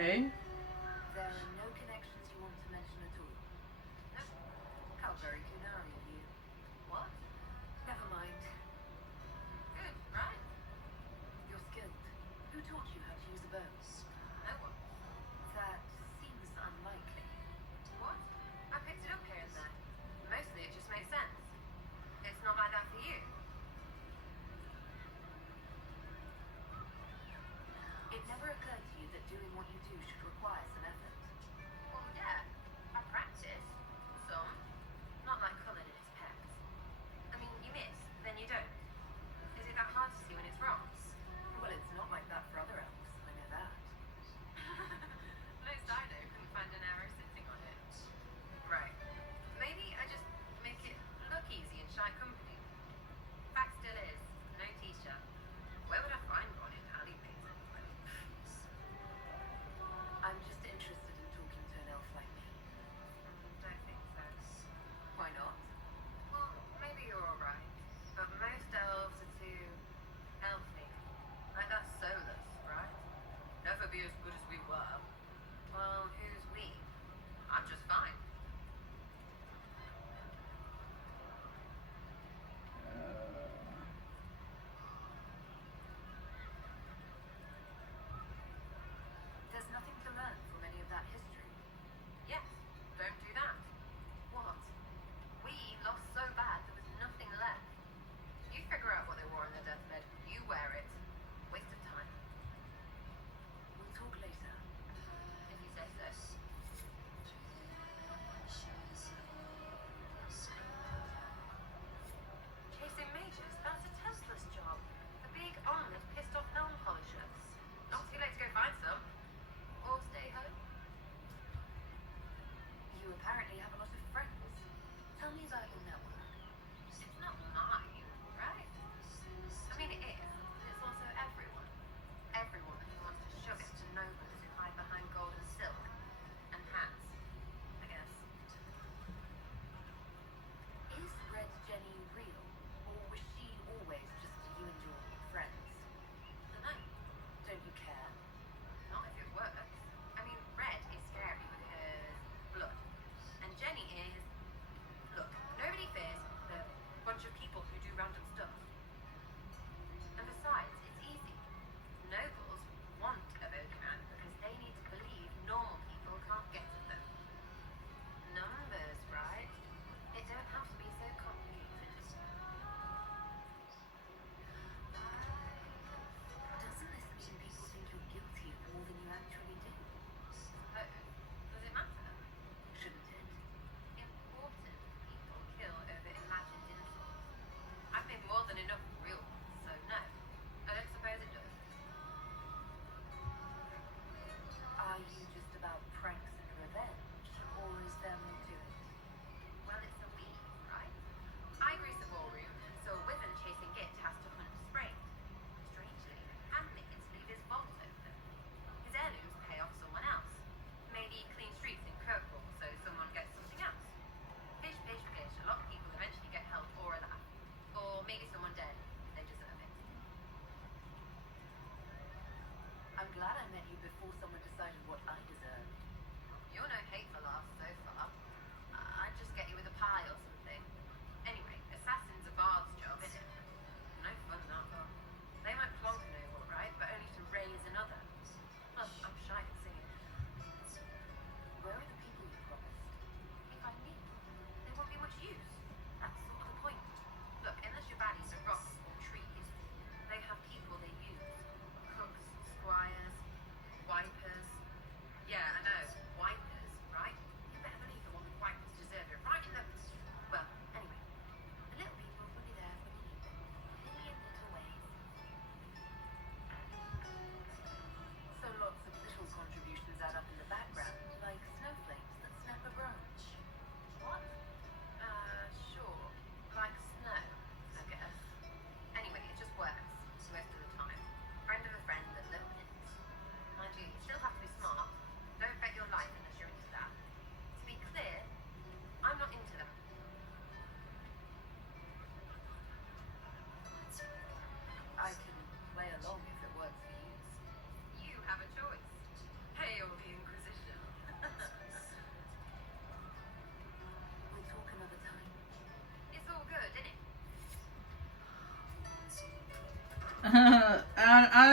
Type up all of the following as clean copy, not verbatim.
Okay. There are no connections you want to mention at all. No. How very Kunari of you. What? Never mind. Good, right? You're skilled. Who taught you how to use a bow? No one. That seems unlikely. What? I picked it up here and there. Mostly it just makes sense. It's not like that for you. It never occurred to you that doing what you do should require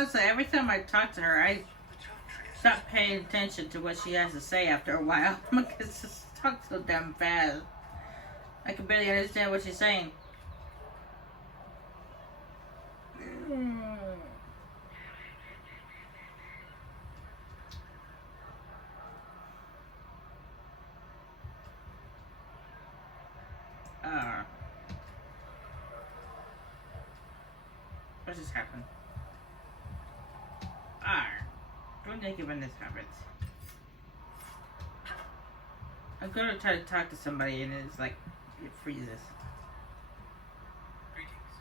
honestly, every time I talk to her, I stop paying attention to what she has to say after a while because she talks so damn fast. I can barely understand what she's saying. Uh, what just happened? Don't take it when this happens. I'm gonna try to talk to somebody and it's like, it freezes. Greetings.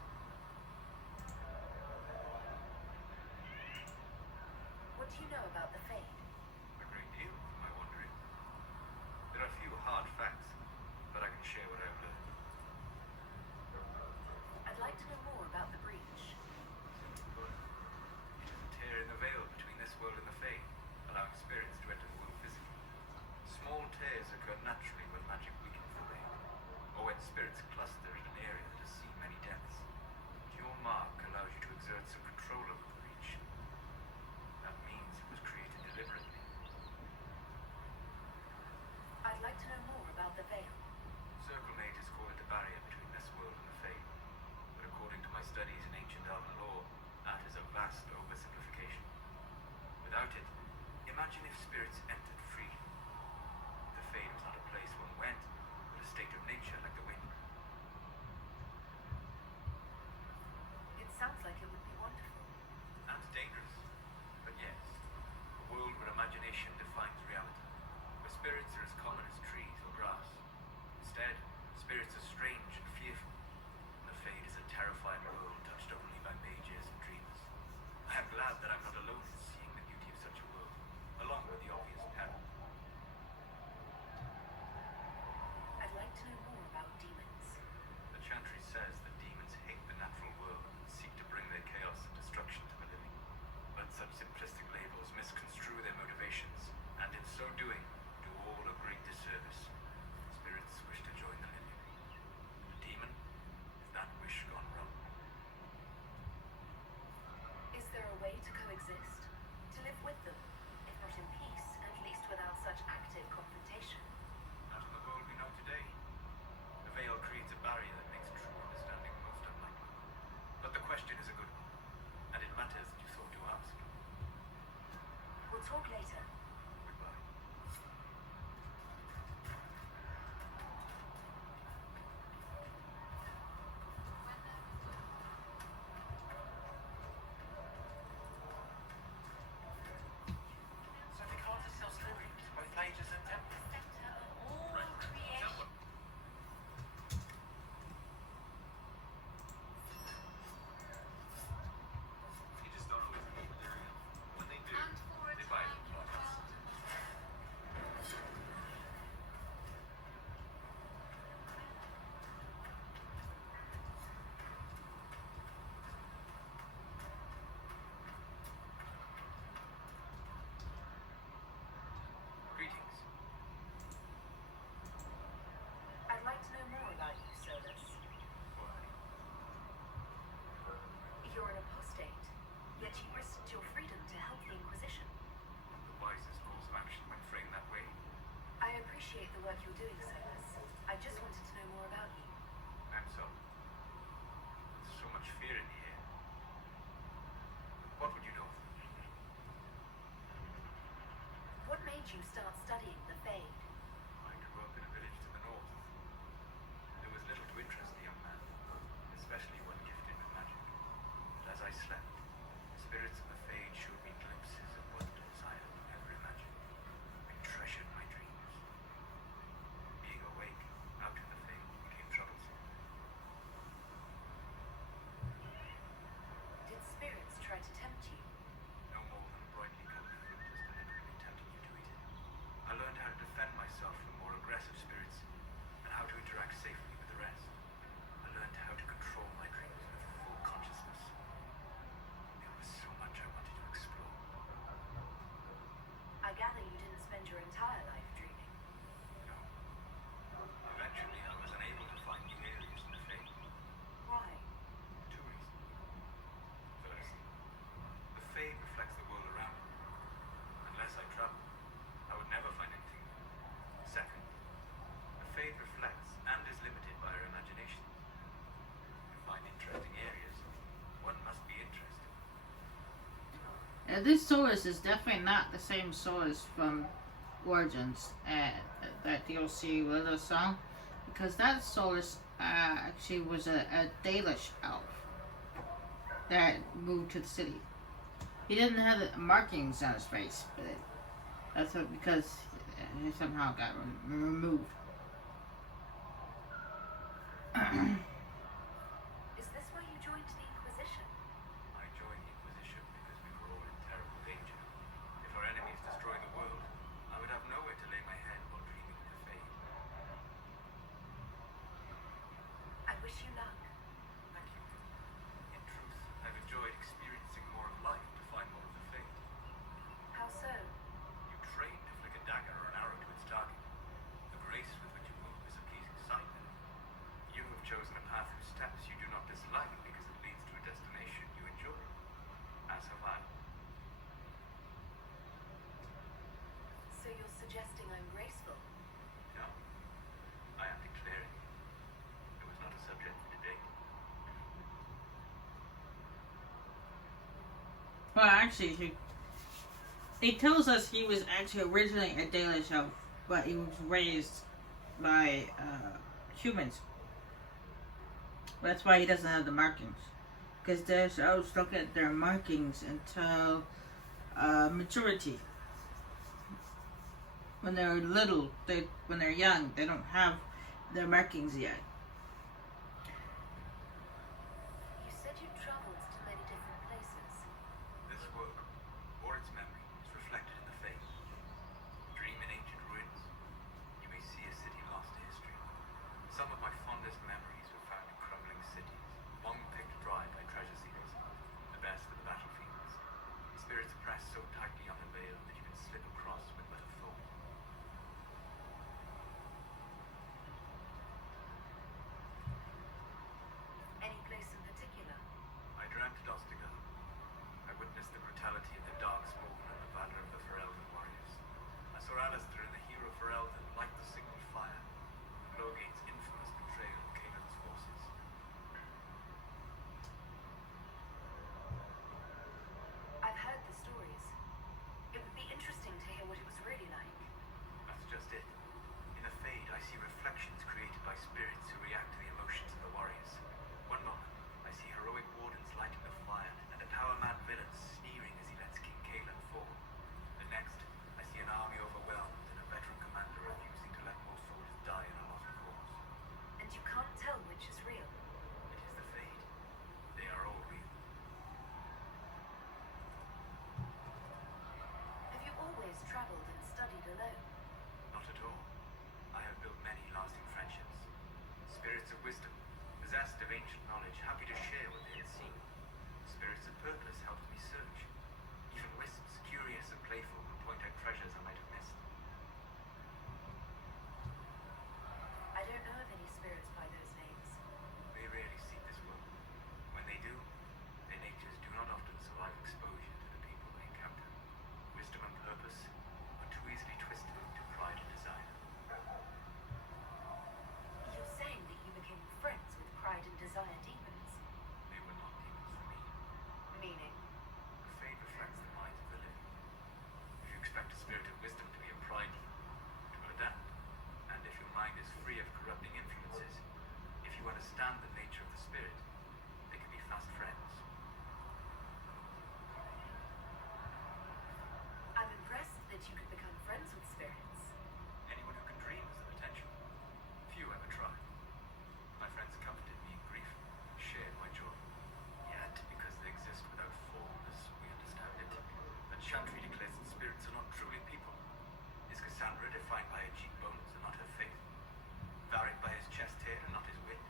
What do you know about the Fade? A great deal, from my wandering. There are few hard facts, but I can share what I've learned. I'd like to know more about the breach. Simple work. It is a tear in the veil between this world and the Fade, allowing spirits to enter the world physically. Small tears occur naturally when magic weakens the veil, or when spirits cluster in an area that has seen many deaths. Your mark allows you to exert some control over the breach. That means it was created deliberately. I'd like to know more about the Veil. Circle mages call it a barrier between this world and the Fade, but according to my studies in ancient elven lore, that is a vast oversimplification. Without it, imagine if spirits entered freely. The Fade was not a place one went, but a state of nature like the wind. It sounds like it would be wonderful. And dangerous. But yes, a world where imagination defines reality, where spirits are as common as trees or grass. Instead, spirits are strange and fearful. And the Fade is a terrifying world touched only by mages and dreamers. I am glad that I'm not alone in seeing the beauty of such a world, along with the obvious peril. I'd like to know more about demons. The Chantry says that demons hate the natural world and seek to bring their chaos and destruction to the living. But such simplistic labels misconstrue their motivations, and in so doing, do all a great disservice. Spirits wish to join the living. The demon is that wish gone wrong. Is there a way to coexist? To live with them, if not in peace, at least without such active confrontation? Not in the world we know today. The veil creates a barrier that makes true understanding most unlikely. But the question is a good one, and it matters that you thought to ask. We'll talk later. Goodbye. So the carter sells lyrics, both pages and temples. You just don't always need material. When they do, they buy it in products. Greetings. I'd like to know more about you, Solus. Why? You're an apostate, yet you risked your freedom to help the Inquisition. The wisest course of action when framed that way. I appreciate the work you're doing, Solus. I just wanted to know more about you. I'm sorry. There's so much fear in the air. What would you know? What made you start studying the Fade? I grew up in a village to the north. There was little to interest the young man, especially one gifted with magic. But as I slept, the spirits of the Fade showed me glimpses of wonders I had never imagined. I treasured my dreams. Being awake, out in the Fade, became troublesome. Did spirits try to tempt you? No more than brightly colored fruit has deliberately tempted you to eat it. I learned how to defend myself This Solus is definitely not the same Solus from Origins that you'll see with the song, because that Solus actually was a Dalish elf that moved to the city. He didn't have the markings on his face, but that's because he somehow got removed. Is this why you joined the Inquisition? I joined the Inquisition because we were all in terrible danger. If our enemies destroyed the world, I would have nowhere to lay my head while dreaming of the fate. I wish you luck. Thank you. In truth, I've enjoyed experiencing more of life to find more of the fate. How so? You train to flick a dagger or an arrow to its target. The grace with which you move is a pleasing sight. You have chosen a path whose steps you do not dislike because it leads to a destination you enjoy. As have I. So you're suggesting I'm graceful? No. I am declaring it was not a subject for debate. Well, actually, he tells us he was actually originally a Dalish elf, but he was raised by humans. That's why he doesn't have the markings. Because Dalish elves don't get their markings until maturity. When they're little, when they're young, they don't have their markings yet. You said you traveled to many different places. This world, or its memory, is reflected in the face. Dream in ancient ruins. You may see a city lost to history. Some of my fondest memories were found in crumbling cities, long picked dry by treasure seekers. The best of the battlefields. Spirits pressed so tightly on the veil that you can slip across with but a thought. Any place in particular? I dreamt Dostigar. I witnessed the brutality of the Darkspawn and the valor of the Ferelden warriors. I saw Alistair and the hero Ferelden light the signal fire, Loghain's infamous betrayal of Caelan's forces. I've heard the stories. It would be interesting to hear what it was really like. That's just it. In the Fade, I see reflections created by spirits who react to the emotions of the warriors. One moment, I see heroic wardens lighting the fire, and a power-mad villain sneering as he lets King Caelan fall. The next, I see an army overwhelmed and a veteran commander refusing to let more soldiers die in a lost cause. And you can't tell which is real. It is the Fade. They are all real. Have you always traveled and studied alone? Not at all. I have built many lasting friendships. Spirits of wisdom, possessed of ancient knowledge, happy to share what they had seen. Spirits of purpose helped me search. Even wisps, curious and playful, would point out treasures I might have missed. I don't know of any spirits by those names. They rarely seek this world. When they do, their natures do not often survive exposure to the people they encounter. Wisdom and purpose are too easily twisted into pride and desire. You're saying that you became friends with Pride and Desire demons? They were not demons for me. Meaning? The Fade reflects the minds of the living. If you expect a spirit of wisdom to be a pride demon, it will adapt. And if your mind is free of corrupting influences, if you understand the nature of the spirit, they can be fast friends. I'm impressed that you could become friends with spirits. Anyone who can dream has the potential. Few ever try. My friends comforted me in grief, shared my joy. Yet, because they exist without form as we understand it, that Chantry declares that spirits are not truly people. Is Cassandra defined by her cheekbones and not her faith? Varric by his chest hair and not his wit?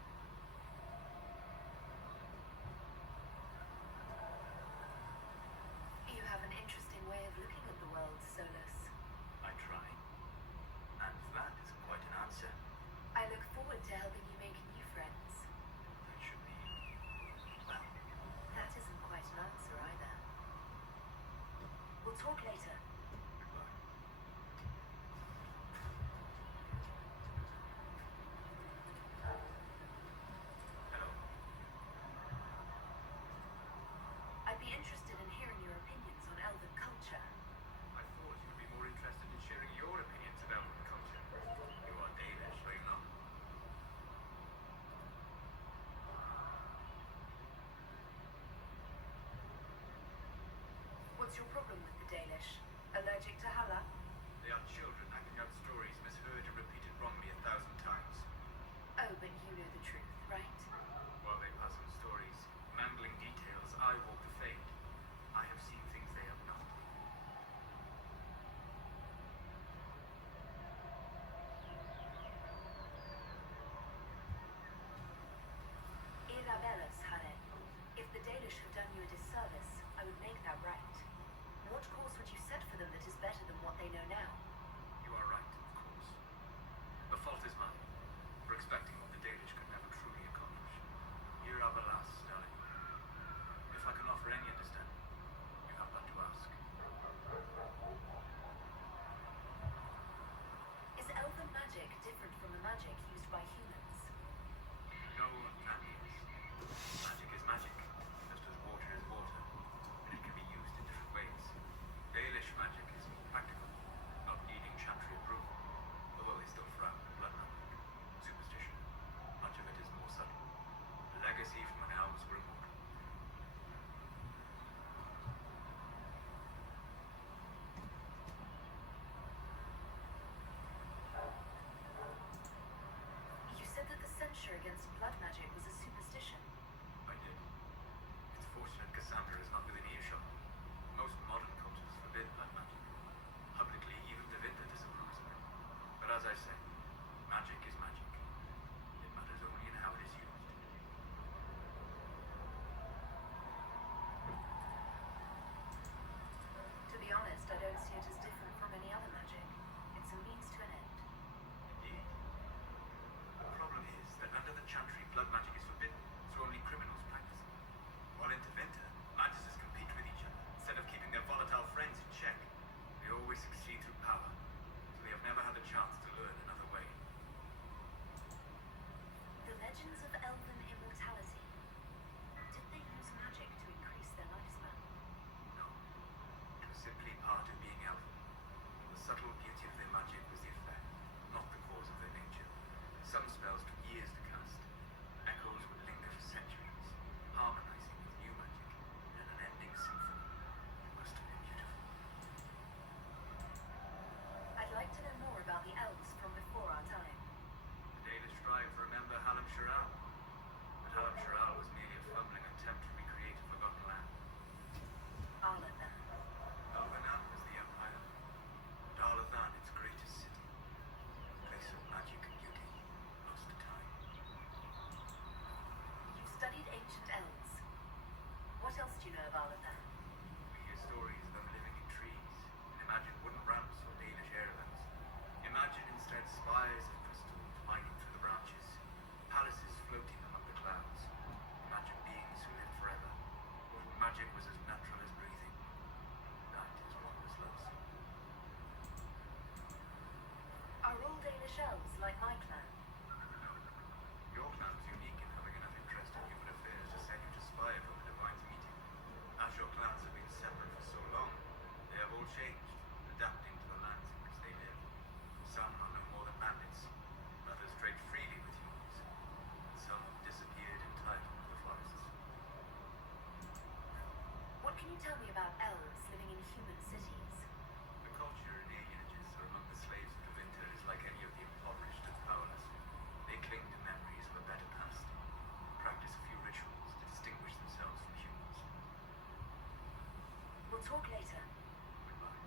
What's your problem with the Dalish? Allergic to halal? They are children acting out stories misheard and repeated wrongly 1,000 times. Oh, but you know the truth, right? While they pass on stories, mangling details, I walk the fade. I have seen things they have not. Irabellas, Hare. If the Dalish have done you a disservice, I would make that right. What course would you set for them that is better than what they know now? You are right, of course. The fault is mine, for expecting what the Danish could never truly accomplish. Here are the last, darling. If I can offer any understanding, you have but to ask. Is elven magic different from the magic used by humans? No, that is. Magic is magic, just as water is water, and it can be used in different ways. Dalish magic is more practical, not needing chantry approval, although they still frown on blood magic. Superstition. Much of it is more subtle. A legacy from when elves were immortal. You said that the censure against blood magic was a superstition. I did. It's fortunate Cassandra is not within earshot. Most modern cultures forbid blood magic. Publicly, even Devinta disapproves of it. But as I say, magic is magic. It matters only in how it is used. To be honest, I don't see it as different from any other magic. It's a means to an end. Indeed. The problem is that under the chantry, blood magic is forbidden, so only criminals practice it. While in Devinta, magisters compete with each other. Instead of keeping their volatile friends in check, they always succeed through power, so they have never had a chance to learn another way. The legends of elven immortality. Did they use magic to increase their lifespan? No. It was simply part of being elven. The subtle beauty of their magic was the effect, not the cause of their nature. Some spells took years to cast. Echoes would linger for centuries, harmonizing with new magic in an unending symphony. It must have been beautiful. I'd like to know more about the elves from before our time. The Danish strive to remember Hallam Shiral. But Hallam Shiral was merely a fumbling attempt to recreate a forgotten land. Arlathan. Alvanan was the empire, and Arlathan its greatest city. A place of magic and beauty, lost to time. You studied ancient elves. What else do you know of Arlathan? We hear stories of them living in trees, and imagine wooden ramps or Danish airlands. Imagine instead spires of crystal mining through the branches, palaces floating among the clouds. Imagine beings who lived forever, or whose magic was as natural as breathing. That is what was lost. Are all Danish elves like my clan? No. Your clan's unique in having enough interest in human affairs to send you to spy upon the divine's meeting. As your clans have been separate for so long, they have all changed, adapting to the lands in which they live. Some are no more than bandits, others trade freely with humans, and some have disappeared entirely into the forests. What can you tell me about elves living in human cities? The culture and alienages are among the slaves of the winter is like any of the impoverished and powerless. They cling to memories of a better past, practice a few rituals to distinguish themselves from humans. We'll talk later. Goodbye.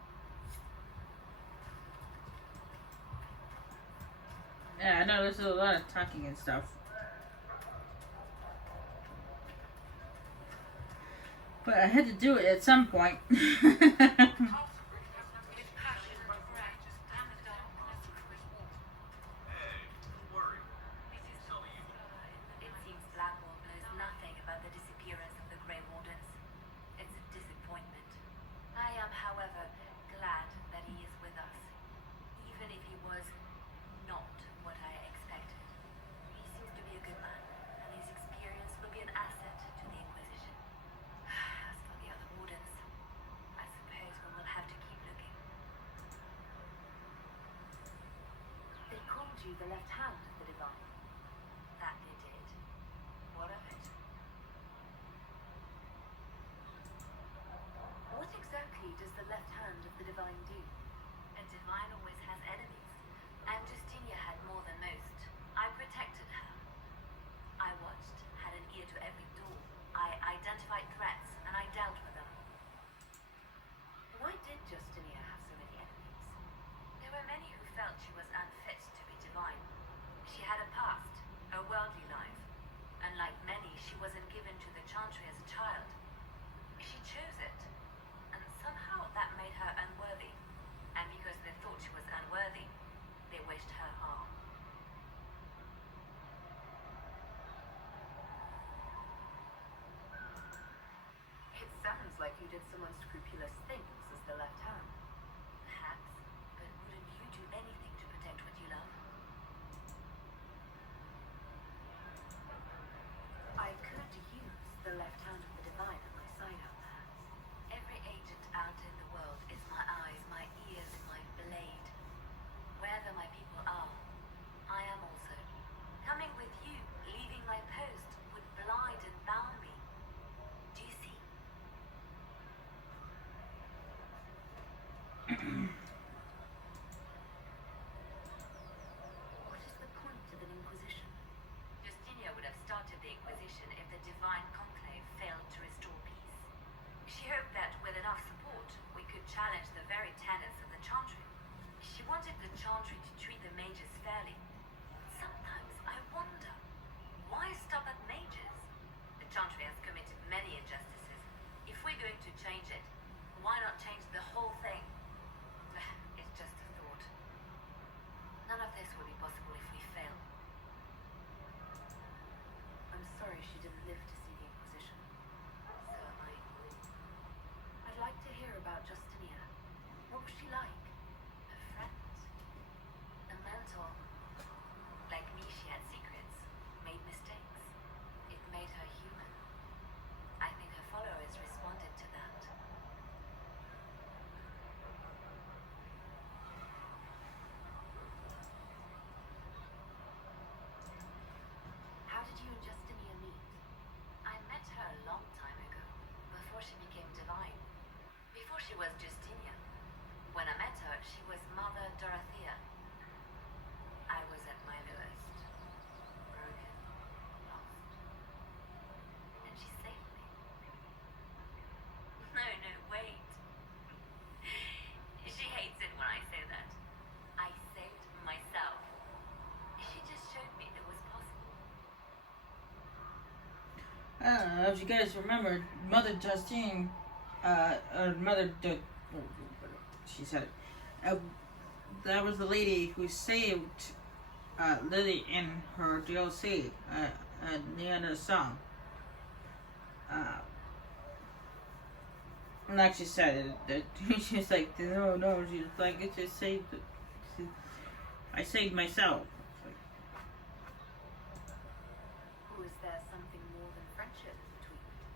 Yeah, I know there's a lot of talking and stuff. But I had to do it at some point. Hey, don't worry. Tell me you It seems Blackwall knows nothing about the disappearance of the Grey Wardens. It's a disappointment. I am, however, glad that he is with us. Even if he was not what I expected. He seems to be a good man, and his experience will be an asset to the Inquisition. As for the other Wardens, I suppose we will have to keep looking. They called you the left hand of the Divine. That they did. What of it? What exactly divine always has enemies, and Justinia had more than most. I protected her. I watched, had an ear to every door. I identified threats, and I dealt with them. Why did Justinia have so many enemies? There were many who felt she was unfit to be divine. She had a past, a worldly life, and like many, she wasn't given to the Chantry as a child. She chose it, and somehow that made her unworthy. And because they thought she was unworthy, they wished her harm. It sounds like you did some unscrupulous things as the left hand. Perhaps, but wouldn't you do anything to protect what you love? I could use the left hand of the divine at my side out there. Every agent out in the world is my eyes, my ears, my blade. Wherever my people are, I am also. Coming with you, leaving my post, would blind and bound me. Do you see? What is the point of an Inquisition? Justinia would have started the Inquisition if the Divine Conclave failed to restore peace. She hoped that with enough support, we could challenge the very tenets of the Chantry. She wanted the Chantry to treat the mages fairly. Sometimes I wonder, why stop at mages? The Chantry has committed many injustices. If we're going to change it, why not change the whole thing? It's just a thought. None of this will be possible if we fail. I'm sorry she didn't live to see the Inquisition. So am I. I'd like to hear about Justinia. What was she like? A friend? A mentor? Like me, she had secrets, made mistakes. It made her human. I think her followers responded to that. How did you and Justinia meet? I met her a long time ago, before she became divine. Before she was Justinia. When I met her, she was Mother Dorothea. I was at my lowest. Broken, lost. And she saved me. No, wait. She hates it when I say that. I saved myself. She just showed me it was possible. I don't know if you guys remember, Mother Justine, she said it. That was the lady who saved Lily in her DLC at the end of the song. And like she said, that she's like, no, she's like, it just saved. I saved myself. Was there something more than friendship between you?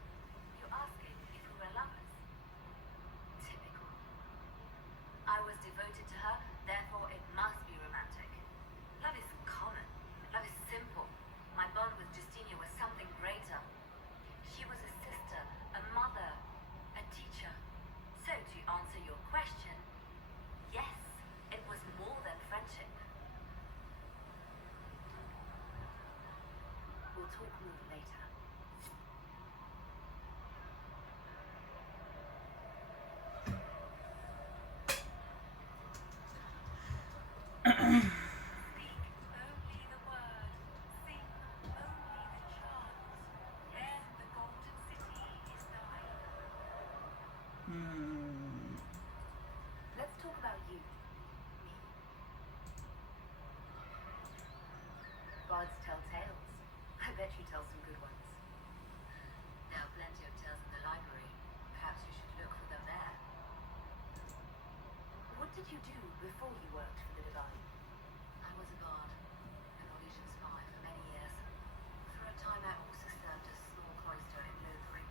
You're asking if we were lovers. Typical. I was devoted to her, therefore it must be romantic. Love is common. Love is simple. My bond with Justinia was something greater. She was a sister, a mother, a teacher. So to answer your question, yes, it was more than friendship. We'll talk more later. Speak only the word. Sing only the chant. Then the golden city is thine. Let's talk about you. Me. Bards tell tales. I bet you tell some good ones. There are plenty of tales in the library. Perhaps you should look for them there. What did you do before you worked for the Divine? I was a bard, a Norwegian spy for many years. For a time I also served a small cloister in Lothring.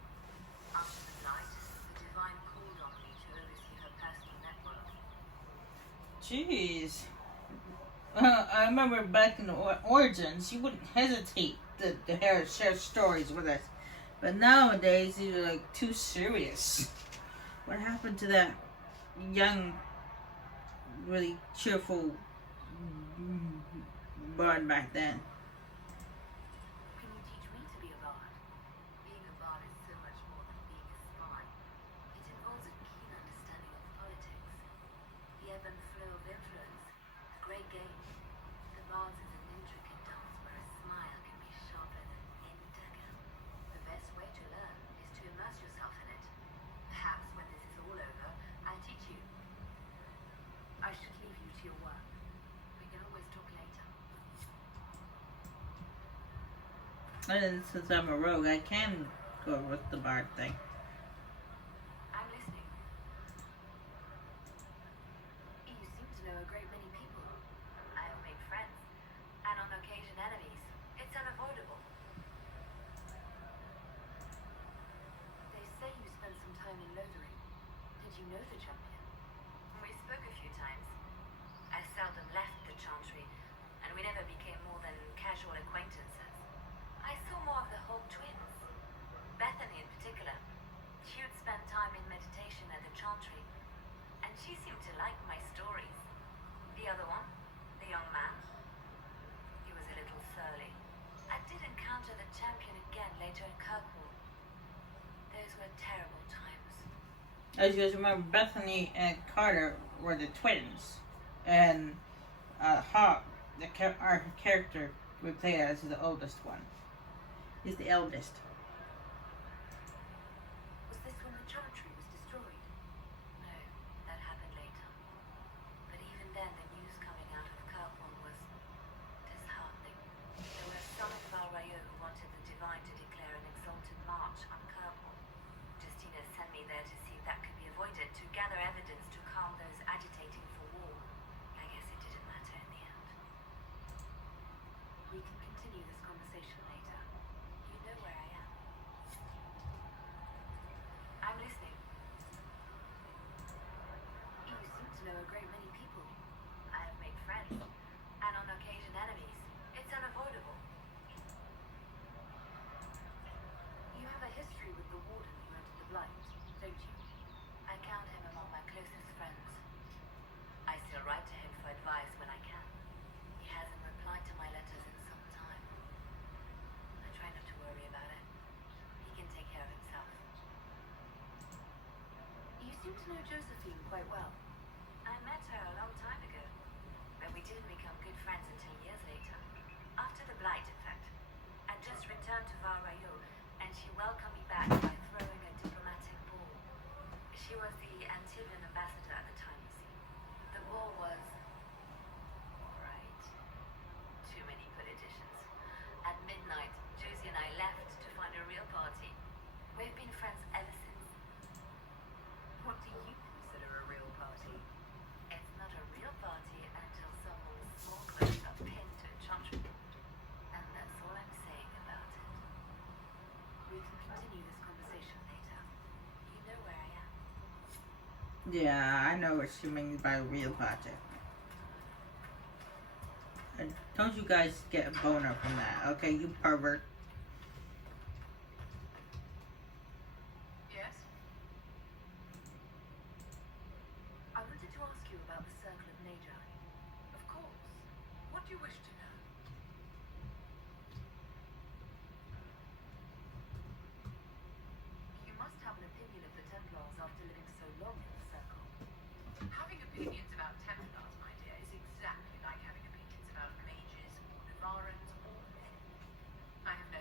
After the Blight, the Divine called on me to oversee her personal network. Jeez. I remember back in the Origins, you wouldn't hesitate to share stories with us. But nowadays, these are like too serious. What happened to that young really cheerful bard back then. Can you teach me to be a bard? Being a bard is so much more than being a spy. It involves a keen understanding of politics, the ebb and flow of influence, the great game. The bard's is an intricate dance where a smile can be sharper than any dagger. The best way to learn is to immerse yourself in it. Perhaps when this is all over, I'll teach you. I should leave you to your work. We can always talk later. And since I'm a rogue, I can go with the bard thing. I'm listening. You seem to know a great many people. I have made friends, and on occasion enemies. It's unavoidable. They say you spent some time in Lothering. Did you know the champion? We spoke a few times. I seldom left the Chantry, and we never became more than casual acquaintances. I saw more of the Holt twins. Bethany in particular. She would spend time in meditation at the Chantry, and she seemed to like my stories. The other one, the young man, he was a little surly. I did encounter the champion again later in Kirkwall. Those were terrible times. As you guys remember, Bethany and Carter were the twins, and Hawk, our character we play as the oldest one. He's the eldest. Was this when the Chantry was destroyed? No, that happened later. But even then, the news coming out of Kirkwall was disheartening. There were some in Valrayo who wanted the Divine to declare an exalted march on Kirkwall. Justina sent me there to see if that could be avoided, to gather evidence to calm those agitating for war. I guess it didn't matter in the end. We can continue this conversation later. You know where I am. I'm listening. You seem to know a great many people. I have made friends, and on occasion enemies. It's unavoidable. You have a history with the warden who entered the Blight, don't you? I count him among my closest friends. I still write to him for advice when I can. He hasn't replied to my letters in some time. I try not to worry about it. He can take care of himself. You seem to know Josephine quite well. I met her a long time ago, but we didn't become good friends until years later. After the Blight, in fact. I'd just returned to Valrayo, and she welcomed me back by throwing a diplomatic ball. She was the Antillian ambassador at the time, you see. The war was... right. Too many politicians. At midnight, Josie and I left to find a real party. We've been friends ever since. What do you consider a real party? It's not a real party until someone's small clothes are pinned to a chantry. And that's all I'm saying about it. We can continue this conversation later. You know where I am. Yeah, I know what she means by real project. And don't you guys get a boner from that, okay, you pervert. Yes? I wanted to ask you about the Circle of Magi. Of course. What do you wish to know? You must have an opinion of the Templars after living so long in the Circle. Having opinions about Templars, my dear, is exactly like having opinions about mages or Navarans or men. I have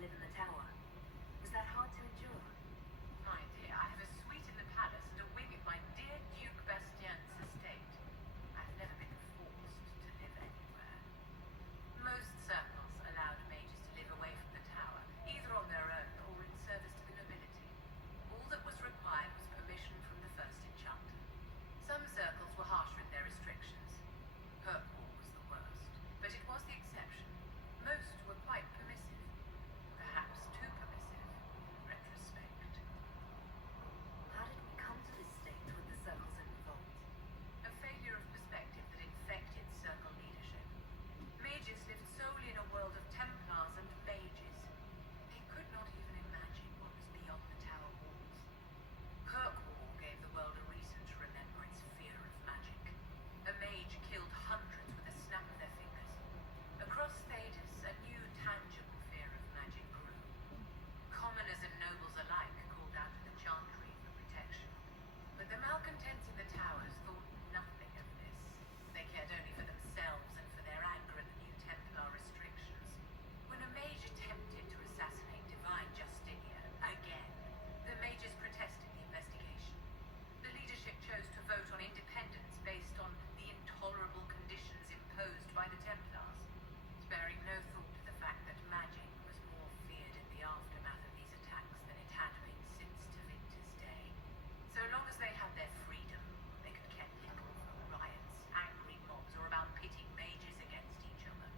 to live in the tower. Was that hard to endure? My dear, I have a suite in the palace and a wing at my dear Duke Bastien's estate. I've never been forced to live anywhere. Most circles allowed mages to live away from the tower, either on their own or in service to the nobility. All that was required was permission from the first enchanter. Some circles were harsher in their restrictions. Kirkwall was the worst, but it was the exception. Most were quite permissive. Perhaps too permissive, in retrospect. How did we come to this state with the circles in revolt? A failure of perspective that infected circle leadership. Mages lived solely in a world of Templars and mages. They could not even imagine what was beyond the tower walls. Kirkwall gave the world a reason to remember its fear of magic. A mage killed hundreds with a snap of their fingers. Across Thedas, a new tangible fear of magic grew. Commoners and nobles alike called out to the Chantry for protection. But the malcontents in the towers thought nothing of this. They cared only for themselves and for their anger at the new Templar restrictions. When a mage attempted to assassinate Divine Justinian again, the mages protested the investigation. The leadership chose to vote on independence based on the intolerable conditions imposed by the Templars, sparing no thought to the fact that magic was more feared in the aftermath of these attacks than it had been since Tevinter's day. So long as they had their freedom, they could care little for riots, angry mobs, or about pitting mages against each other.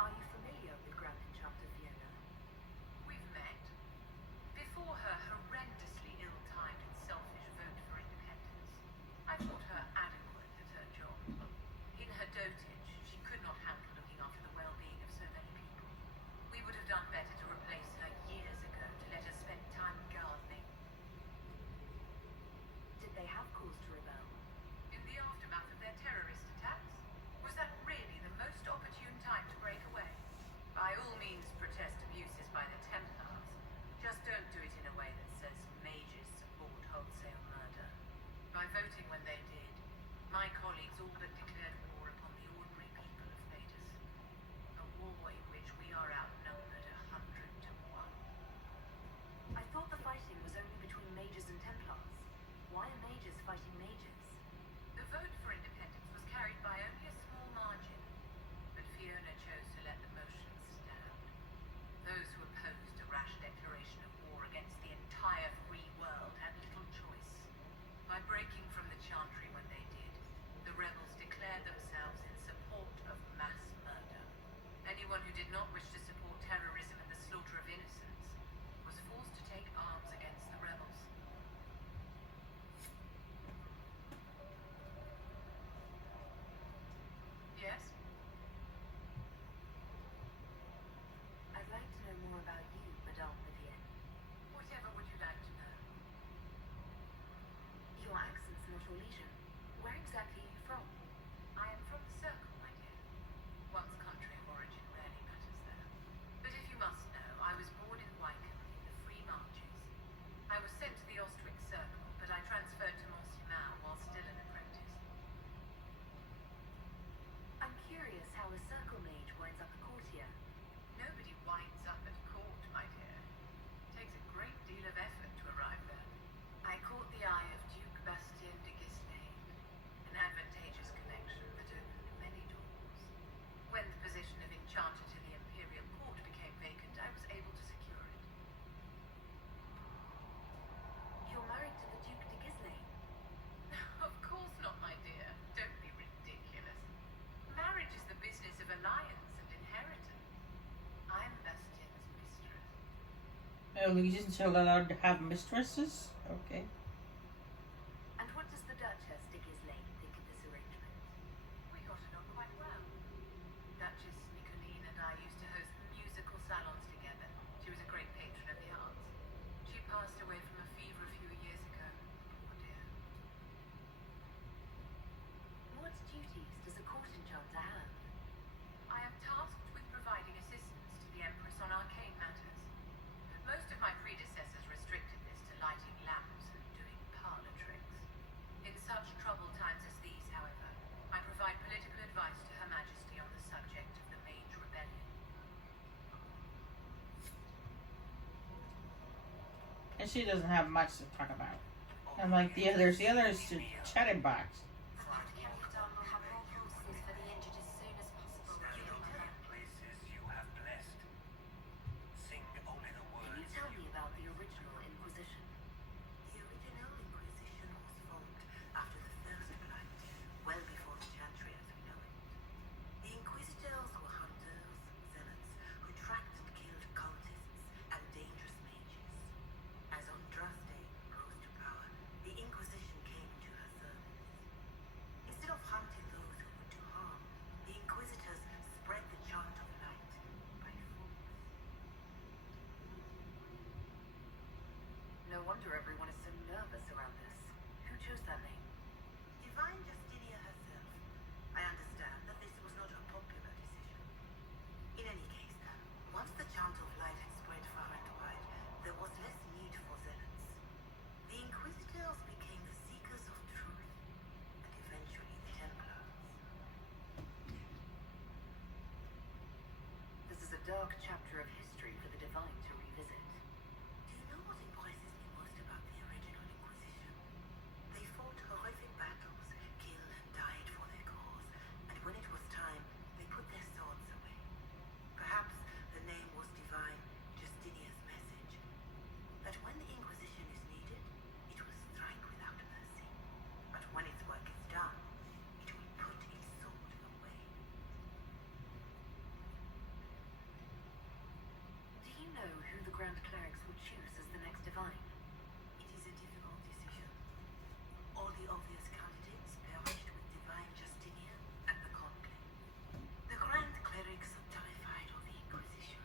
Are you familiar with Grand Enchanter Fiona? We've met. Before her horrendously ill-timed and selfish vote for independence, I thought her adequate at her job. In her dotage, she could not handle looking after the well-being of so many people. We would have done better to replace her years ago to let her spend time gardening. Did they have cause to rebel? In the aftermath of their terrorist attacks, was that really the most opportune time to break away? By all means, protest abuses by the Templars. Just don't do it in a way that says mages support wholesale murder. By voting when they did, my colleagues all but declared war upon the ordinary people of Thedas. A war in which we are outnumbered 100 to 1. I thought the fighting was only between mages and Templars. Why are mages fighting mages? The vote for independence was carried by only a small margin, but Fiona chose to let the motions stand. Those who opposed a rash declaration of war against the entire free world had little choice. By breaking from the Chantry when they did, the rebels declared themselves in support of mass murder. Anyone who did not wish to support terrorism and the slaughter of innocents was forced to take arms against the rebels. Yes? I'd like to know more about you, Madame Vivienne. Whatever would you like to know? Your accent's not Orlesian. Where exactly are you from? I am from the Circle, my dear. One's country of origin rarely matters there. But if you must know, I was born in Wycombe in the Free Marches. I was sent to the Ostwick Circle, but I transferred to Montsimau while still an apprentice. I'm curious how a circle mage winds up a courtier. Nobody winds up at court, my dear. It takes a great deal of effort to arrive there. I caught the eye of Duke Bastien de Gislaine, an advantageous connection that opened many doors. When the position of enchanter to the Imperial Court became vacant, I was able to secure it. You're married to the Duke de Gislaine. Of course not, my dear. Don't be ridiculous. Marriage is the business of alliance and inheritance. I'm Bastien's mistress. Oh, Legion's still allowed to have mistresses? Okay. And what does the Duchess de Gislaine think of this arrangement? We got along quite well. Duchess Nicoline and I used to host musical salons together. She was a great patron of the arts. She passed away from a fever a few years ago. Oh dear. What duties does a court enchanter have? I am tasked with providing assistance to the Empress on arcane matters. Most of my predecessors restricted this to lighting lamps and And she doesn't have much to talk about. And like the others should chatterbox. Places you have blessed. Sing only the Can words you tell me about the original Inquisition? The original Inquisition was formed after the First Blight, well before the Chantry as we know it. The Inquisitors were hunters, zealots, who tracked and killed cultists and dangerous mages. As Andraste rose to power, the Inquisition came into her service. Instead of hunting those who would do harm, the Inquisitors spread the chant of light by force. No wonder everyone is so nervous around this. Who chose that name? Divine Justinia herself. I understand that this was not a popular decision. In any case, once the chant of light had spread far and wide, there was less need for zealots. The Inquisitors became the seekers of truth, and eventually the Templars. This is a dark chapter of history for the Divine to revisit. Do you know what impresses me most about the original Inquisition? They fought horrific battles, killed and died for their cause, and when it was time, they put their swords away. Perhaps the name was Divine Justinia's message. That when the Inquisition is needed, it will strike without mercy. But when its work is done, it will put its sword away. Do you know who the Grand Clerics would choose as the next Divine? It is a difficult decision. All the obvious candidates perished with Divine Justinia at the conclave. The Grand Clerics are terrified of the Inquisition.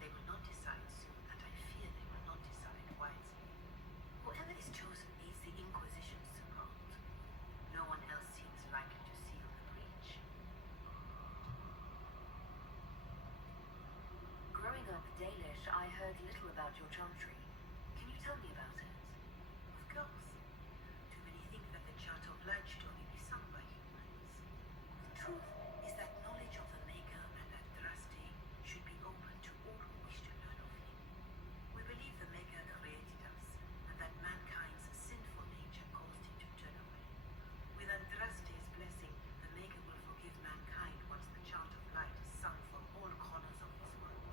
They will not decide soon, and I fear they will not decide wisely. Whoever is chosen needs the Inquisition's support. No one else seems likely to seal the breach. Growing up Dalish, I heard little about your chantry. Can you tell me about it? Of course. Too many think that the Chant of Light should only be sung by humans. The truth is that knowledge of the Maker and Andraste should be open to all who wish to learn of him. We believe the Maker created us, and that mankind's sinful nature caused him to turn away. With Andraste's blessing, the Maker will forgive mankind once the Chant of Light is sung from all corners of his world.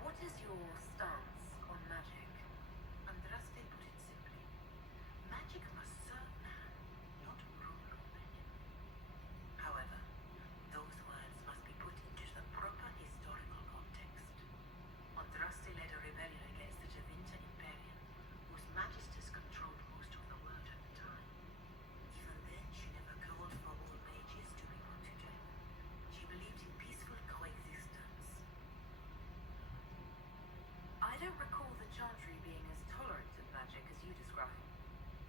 What is your stance on magic? Andraste put it simply. Magic must serve man, not rule over him. However, those words must be put into the proper historical context. Andraste led a rebellion against the Javinta Imperium, whose magisters controlled most of the world at the time. Even then, she never called for all mages to be put to death. She believed in peaceful coexistence. I don't recall the chantry being as tolerant of magic as you describe.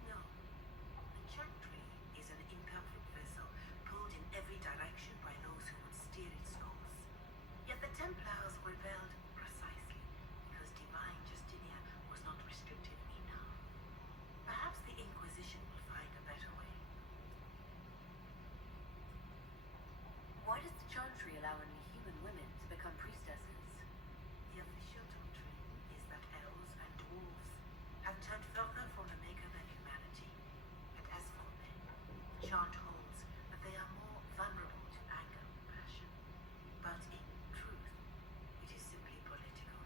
No. The Chantry is an imperfect vessel, pulled in every direction by those who would steer its course. Yet the Templars rebelled precisely because Divine Justinia was not restricted enough. Perhaps the Inquisition will find a better way. Why does the chantry allow only human women to become priestesses? The official doctrine is that elves and dwarves have turned further from the Maker than humanity. And as for men, the chant holds that they are more vulnerable to anger and passion. But in truth, it is simply political,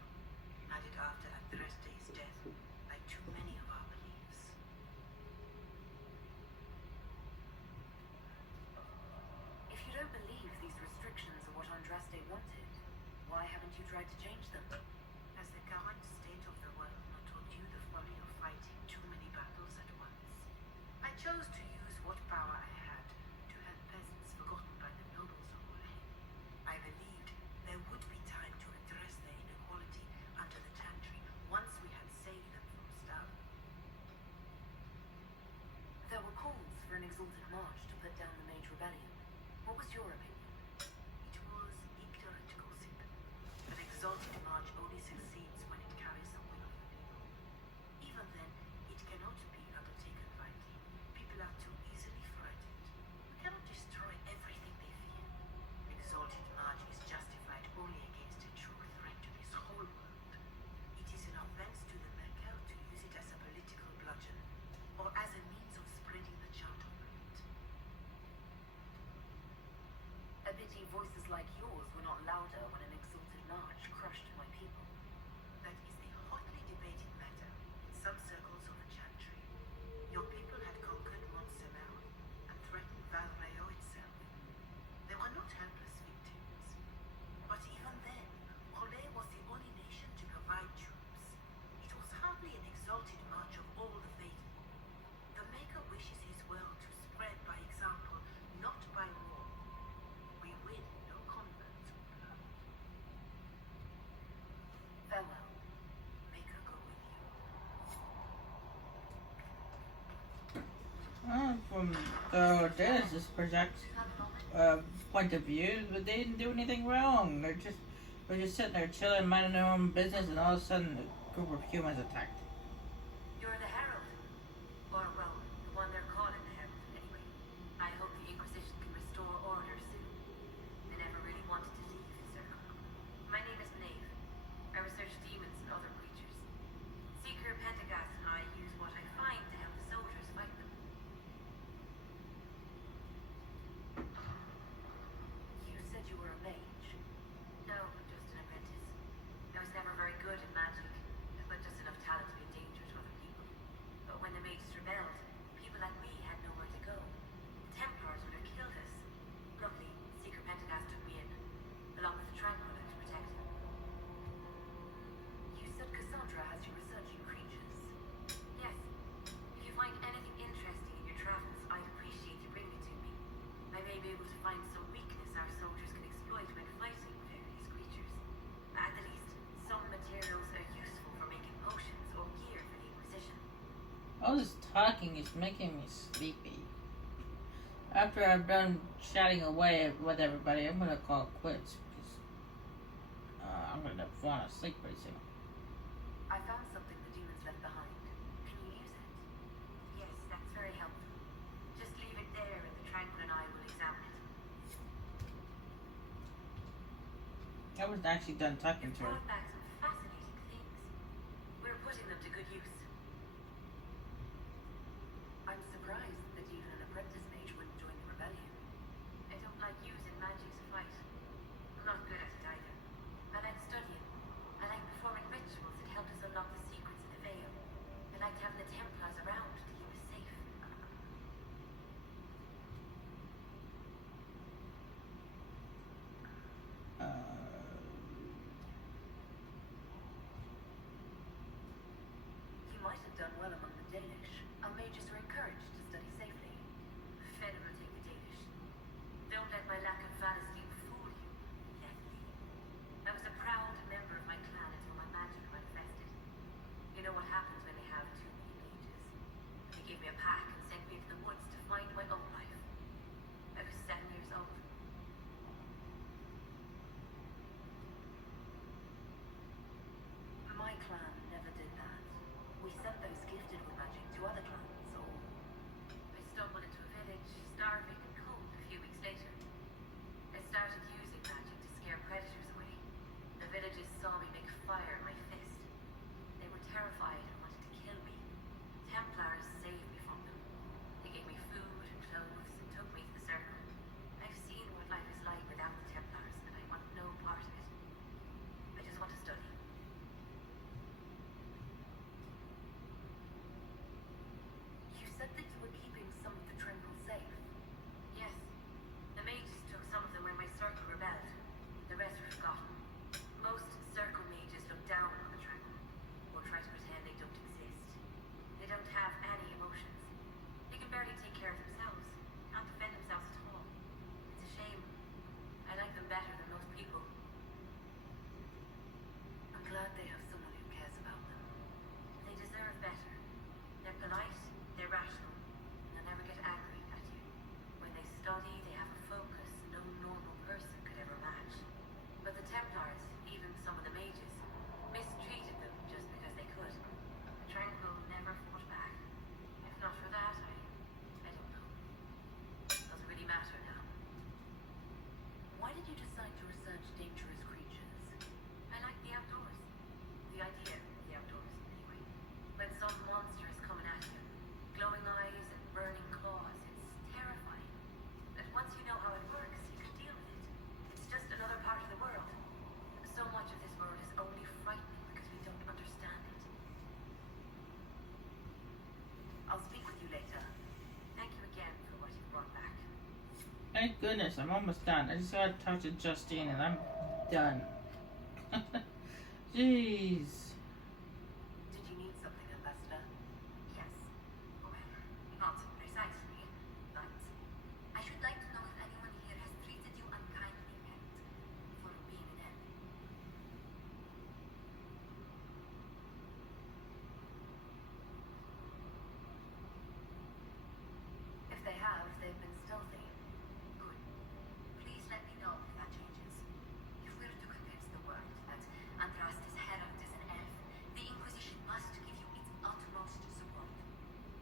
added after Andraste's death by too many of our beliefs. If you don't believe these restrictions are what Andraste wanted, why haven't you tried to change them? Has the current state of the world not taught you the folly of fighting too many battles at once? I chose to use what power I had to help peasants forgotten by the nobles of Moray. I believed there would be time to address their inequality under the Chantry once we had saved them from starving. There were calls for an exalted march to put down the Mage Rebellion. What was your opinion? It was ignorant gossip. An exalted march only succeeds when it carries the will of the people. Even then, it cannot be undertaken lightly. People are too easily frightened. We cannot destroy everything they fear. An exalted march is justified only against a pity voices like yours were not louder when an exalted march crushed my people. That is the hotly debated matter in some circles of the Chantry. Your people had conquered Mont Semer and threatened Valreo itself. They were not helpless victims. But even then, Rolé was the only nation to provide troops. It was hardly an exalted march of all the faithful. The Maker wishes his world to spread by example, not by war. We win no converts. Farewell. Maker go with you. From the Genesis project point of view, but they didn't do anything wrong. They're just sitting there chilling, minding their own business, and all of a sudden a group of humans attacked. You're the Herald. Or, well, the one they're calling the Herald, anyway. I hope the Inquisition can restore order soon. They never really wanted to leave the Circle. My name is Nave. I research demons and other creatures. Seeker Pentagast and I use what I find to help the soldiers fight them. You said you were a mage? No, just an apprentice. I was never very good at magic, but just enough talent to be a danger to other people. But when the mages rebelled, people like me had nowhere to go. The Templars would have killed us. Luckily, Seeker Pentagast took me in, along with the Tranquiller to protect him. You said Cassandra has you researching creatures? Yes. If you find anything interesting in your travels, I'd appreciate you bringing it to me. I may be able to find some weakness our soldiers can exploit when fighting various creatures. At the least, some materials are useful for making potions or gear for the Inquisition. All this talking is making me sleepy. After I'm done chatting away with everybody, I'm gonna call it quits because I'm gonna want to sleep pretty soon. I found something the demons left behind. Can you use it? Yes, that's very helpful. Just leave it there and the Tranquil and I will examine it. I wasn't actually done talking You've to her. brought back some fascinating things. We're putting them to good use. I'm surprised that even an apprentice mage wouldn't join the rebellion. I don't like using magic to fight. I'm not good at it either. I like studying. I like performing rituals that help us unlock the secrets of the Veil. I like having the Templars around to keep us safe. You might have done well among the Danish. Our mages were encouraged to study safely. Fedor will take the Danish. Don't let my lack of Valestein fool you. Lefty. I was a proud member of my clan until my magic manifested. You know what happens when they have too many mages. They gave me a pack and sent me into the woods to find my own life. I was 7 years old. My clan never did that. We sent those gifted with magic to other clans, or Thank goodness, I'm almost done. I just gotta talk to Justine and I'm done. Jeez. Did you need something, Ambassador? Yes. Well, not precisely, but I should like to know if anyone here has treated you unkindly yet for being an enemy. If they have, they've been stealthy. Good. Please let me know if that changes. If we're to convince the world that Andraste's herald is an elf, the Inquisition must give you its utmost support.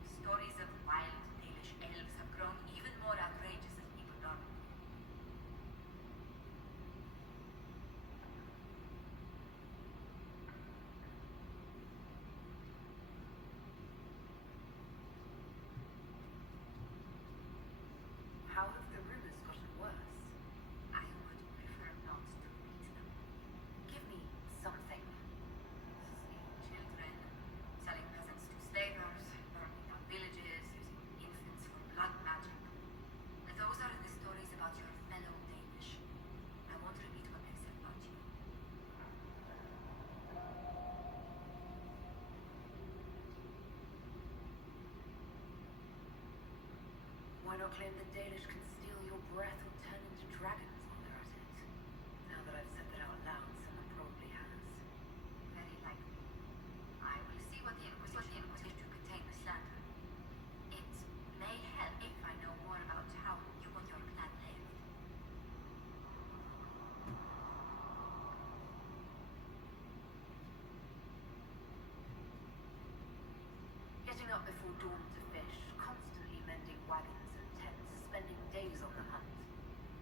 Stories of wild Dalish elves have grown even more outrageous as people learn. How have the rumors gotten worse? I would prefer not to read them. Give me something. Seeing children, selling peasants to slavers, burning down villages, using infants for blood magic. Those are the stories about your fellow Danish. I won't repeat what they said about you. Why not claim the Dalish can steal your breath or turn into dragons while they're at it? Now that I've said that out loud, someone probably has. Very likely. I will see what the Inquisition to contain the slander. It may help if I know more about how you and your clan lived. Getting up before dawn to fish, constantly mending wagons and tents, spending days on the hunt.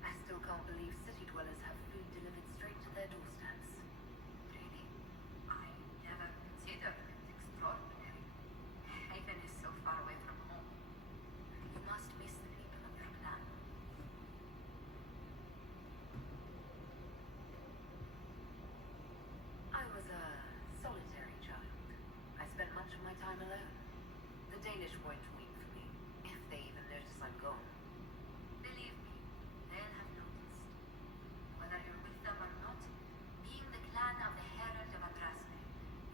I still can't believe city dwellers have food delivered straight to their doorsteps. Really, I never considered it extraordinary. Haven is so far away from home. You must miss the people of your clan. I was a solitary child. I spent much of my time alone. The Danish won't weep for me, if they even notice I'm gone. Believe me, they'll have noticed. Whether you're with them or not, being the clan of the Herald of Andraste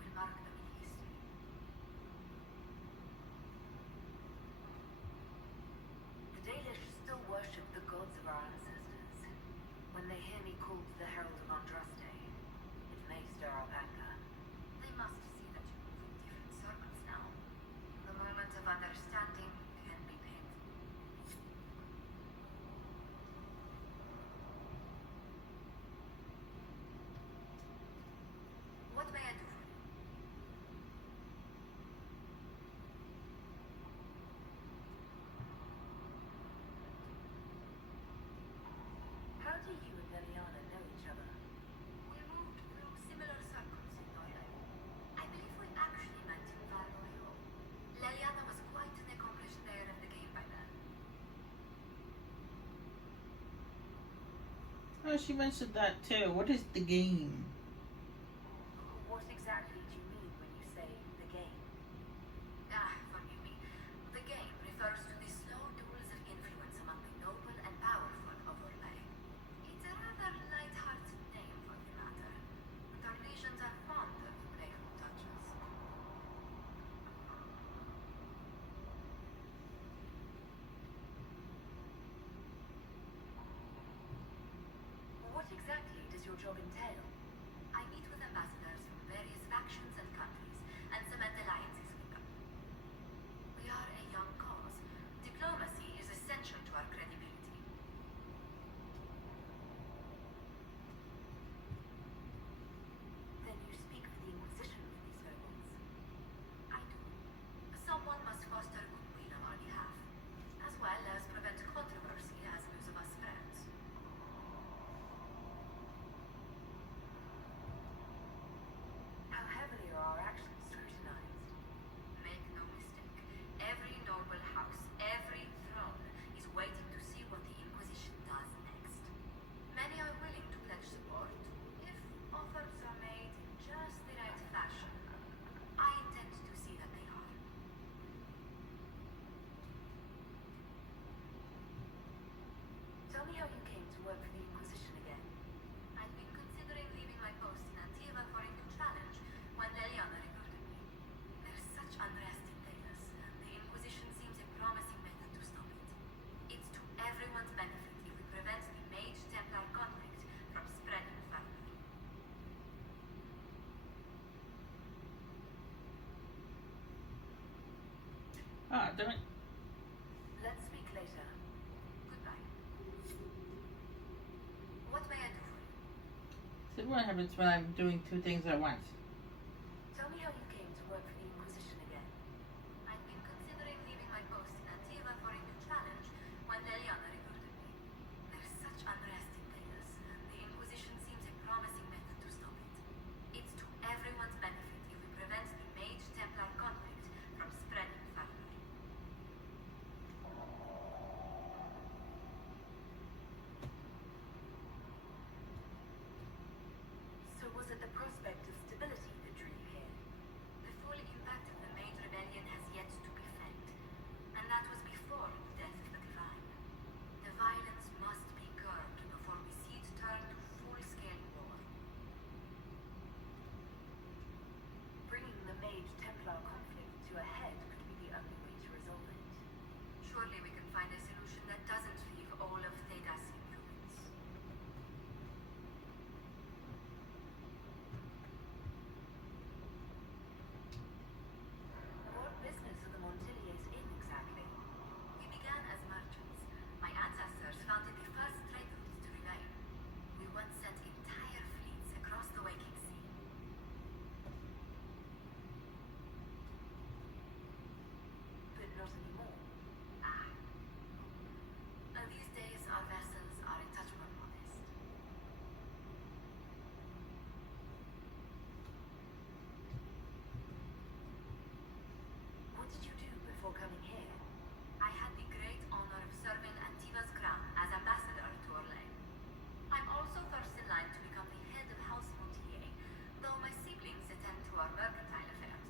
will mark them in history. The Danish still worship the gods of our ancestors. When they hear me called the Herald of Andraste, it may stir up anger. They must see that you move in different circles now. The moment of understanding can be painful. What may I do for you? How do you and Leliana know each other? We moved through similar circles in Norway. I believe we actually met in Valroyo. Leliana was quite an accomplished player of the game by then. Oh, she mentioned that too. What is the game? What exactly do you mean when you say the game? Forgive me. The game refers to the slow duels of influence among the noble and powerful of Orlais. It's a rather light-hearted name for the matter. Tarnesians are fond of playful touches. What exactly does your job entail? I meet with ambassadors from various factions and countries and cement alliances with them. We are a young cause. Diplomacy is essential to our credibility. Then you speak for the Inquisition with these nobles. I do. Someone must foster goodwill on our behalf, as well as prevent controversy as news of us spreads. How heavily are Ah, damn it. Let's speak later. Goodbye. What may I do for you? See what happens when I'm doing two things at once. Tell me how you came to work for the Inquisition again. I've been considering leaving my post in Antiva for a new challenge when Leliana recruited me. There's such unrest in Delos, and the Inquisition seems a promising method to stop it. It's to everyone's benefit if we prevent the Mage-Templar conflict from spreading further. So was it the prospect of stability that drew you here? The full impact of the Mage Rebellion has yet to be felt, and that was before the death of the Divine. The violence must be curbed before we see it turn to full-scale war. Bringing the Mage-Templar conflict to a head could be the only way to resolve it. Surely we can find a solution that doesn't leave all of Thedas in ruins. What business are the Montiliers in exactly? We began as merchants. My ancestors founded the first trade routes to Rivail. We once sent entire fleets across the waking sea. But not anymore. Ah. These days our vessels are a touch more modest. What did you do before coming here? I had the great honor of serving Antiva's crown as ambassador to Orlais. I'm also first in line to become the head of House Montier, though my siblings attend to our mercantile affairs.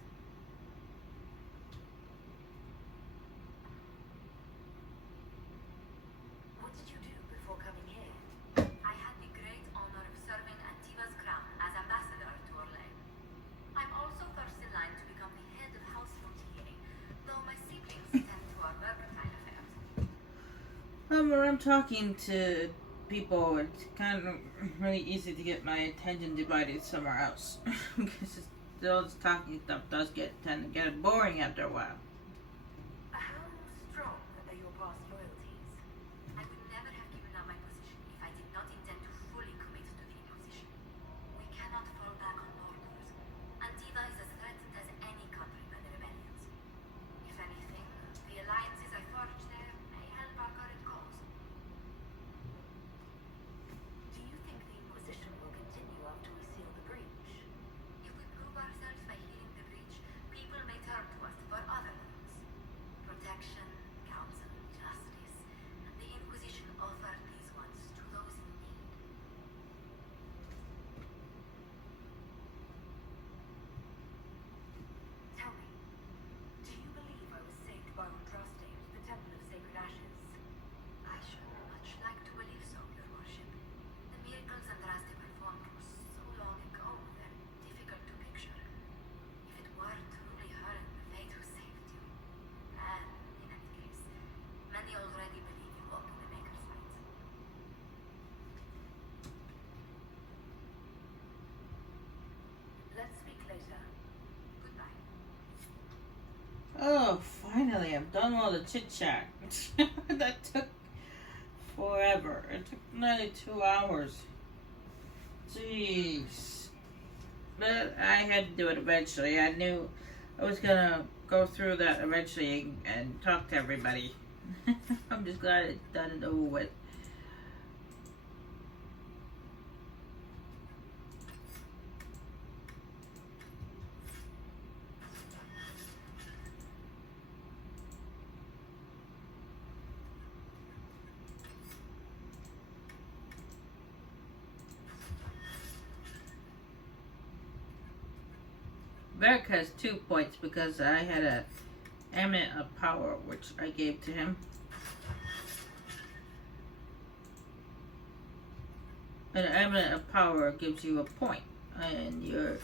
What did you do before coming here? I had the great honor of serving Antiva's crown as ambassador to Orlais. I'm also first in line to become the head of House Montier, though my siblings attend to our mercantile affairs. When I'm talking to people, it's kind of really easy to get my attention divided somewhere else. Because all this talking stuff does tend to get boring after a while. How strong are your past loyalties? I would never have given up my position if I did not intend to fully commit to the Inquisition. We cannot fall back on borders. Antiva is as threatened as any country by the rebellions. If anything, the alliances I forged there may help our current cause. Do you think the Inquisition will continue after we seal the breach? If we prove ourselves by healing the breach, people may turn to us for other things. Protection, counsel, justice. The Inquisition offered these ones to those in need. Tell me, do you believe I was saved by Andraste at the Temple of Sacred Ashes? I should much like to believe so, Your Worship. The miracles Andraste performed were so long ago, they're difficult to picture. If it were truly her and the fate who saved you, and, in any case, many already believe you walk in the Maker's light. Let's speak later. Goodbye. Oh, finally, I've done all the chit chat. That took forever. It took nearly 2 hours. Jeez. But I had to do it eventually. I knew I was gonna go through that eventually and talk to everybody. I'm just glad it's done and over with. Varric has 2 points because I had a eminent of power which I gave to him. An eminent of power gives you a point, and it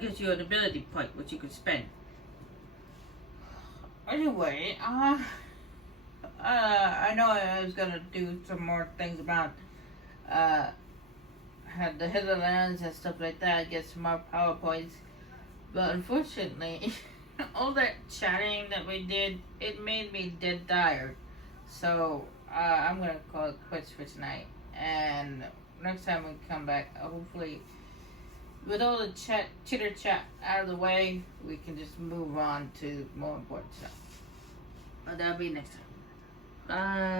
gives you an ability point which you could spend. Anyway, I know I was gonna do some more things about had the Hitherlands and stuff like that, get some more power points, But unfortunately, all that chatting that we did, it made me dead tired. So I'm gonna call it quits for tonight. And next time we come back, hopefully, with all the chitter chat out of the way, we can just move on to more important stuff. But that'll be next time. Bye.